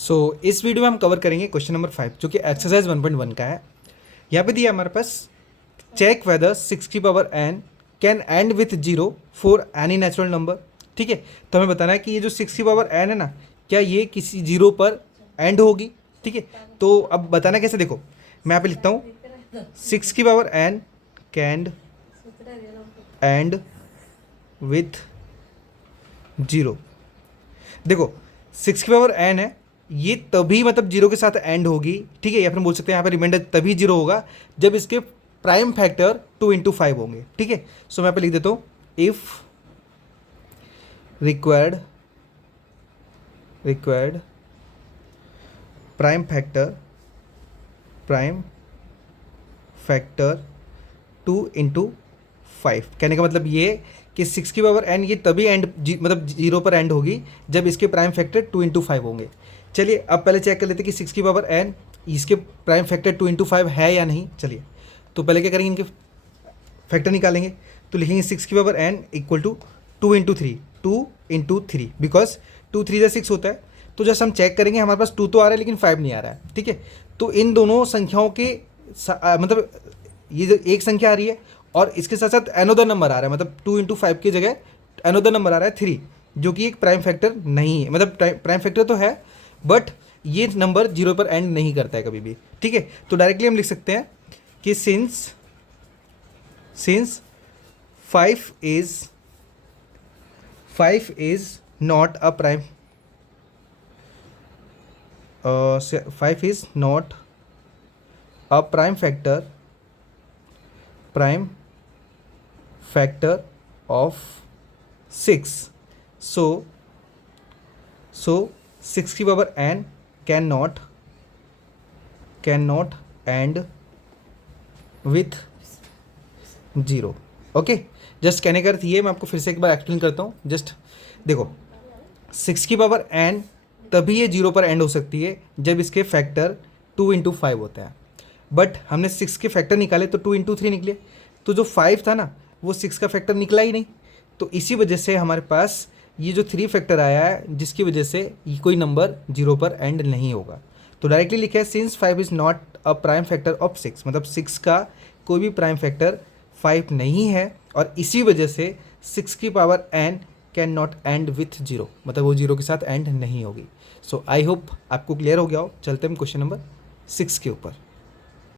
इस वीडियो में हम कवर करेंगे क्वेश्चन नंबर 5 जो कि एक्सरसाइज 1.1 का है। यहाँ पे दिया हमारे पास चेक वेदर 6 की power n can and with zero for any natural number. ठीक है, तो हमें बताना है कि ये जो 6 की पावर n है ना, क्या ये किसी जीरो पर एंड होगी। ठीक है, तो अब बताना कैसे, देखो मैं यहाँ पे लिखता हूँ 6 की power n can and with zero. देखो 6 की पावर n है, ये तभी मतलब जीरो के साथ एंड होगी। ठीक है, या फिर बोल सकते हैं यहाँ पे रिमाइंडर तभी जीरो होगा जब इसके प्राइम फैक्टर 2 × 5 होंगे। ठीक है, सो मैं यहाँ पे लिख देता हूँ इफ रिक्वायर्ड प्राइम फैक्टर 2 × 5। कहने का मतलब ये कि 6 की पावर n ये तभी एंड मतलब जीरो पर एंड होगी जब इसके प्राइम फैक्टर 2 × 5 होंगे। चलिए अब पहले चेक कर लेते हैं कि 6 की पावर n इसके प्राइम फैक्टर 2 × 5 है या नहीं। चलिए तो पहले क्या करेंगे, इनके फैक्टर निकालेंगे। तो लिखेंगे 6 की power n equal to 2 × 3 because 2 3 6 होता है। तो जैसे हम चेक करेंगे हमारे पास 2 तो आ रहा है लेकिन 5 नहीं आ रहा है। ठीक है, तो इन दोनों संख्याओं के मतलब ये जो एक संख्या आ रही है और इसके साथ साथ एनोदर नंबर आ रहा है, मतलब 2 × 5 की जगह एनोदर नंबर आ रहा है 3, जो कि एक प्राइम फैक्टर नहीं है। मतलब प्राइम फैक्टर तो है बट ये नंबर जीरो पर एंड नहीं करता है कभी भी। ठीक है, तो डायरेक्टली हम लिख सकते हैं कि since 5 is not a prime 5 is not a prime factor of 6। सो 6 की power n can not and with zero. Okay, just कहने का अर्थ ये, मैं आपको फिर से एक बार एक्सप्लेन करता हूँ। जस्ट देखो 6 की पावर n तभी ये जीरो पर एंड हो सकती है जब इसके फैक्टर 2 × 5 होते हैं। बट हमने 6 के फैक्टर निकाले तो 2 × 3 निकले, तो जो 5 था ना वो 6 का फैक्टर निकला ही नहीं। तो इसी वजह से हमारे पास ये जो 3 फैक्टर आया है जिसकी वजह से ये कोई नंबर जीरो पर एंड नहीं होगा। तो डायरेक्टली लिखा है since 5 is not a prime factor of 6, मतलब 6 का कोई भी प्राइम फैक्टर 5 नहीं है और इसी वजह से 6 की power n can not and with zero, मतलब वो जीरो के साथ एंड नहीं होगी। सो आई होप आपको क्लियर हो गया हो। चलते हैं क्वेश्चन नंबर 6 के ऊपर।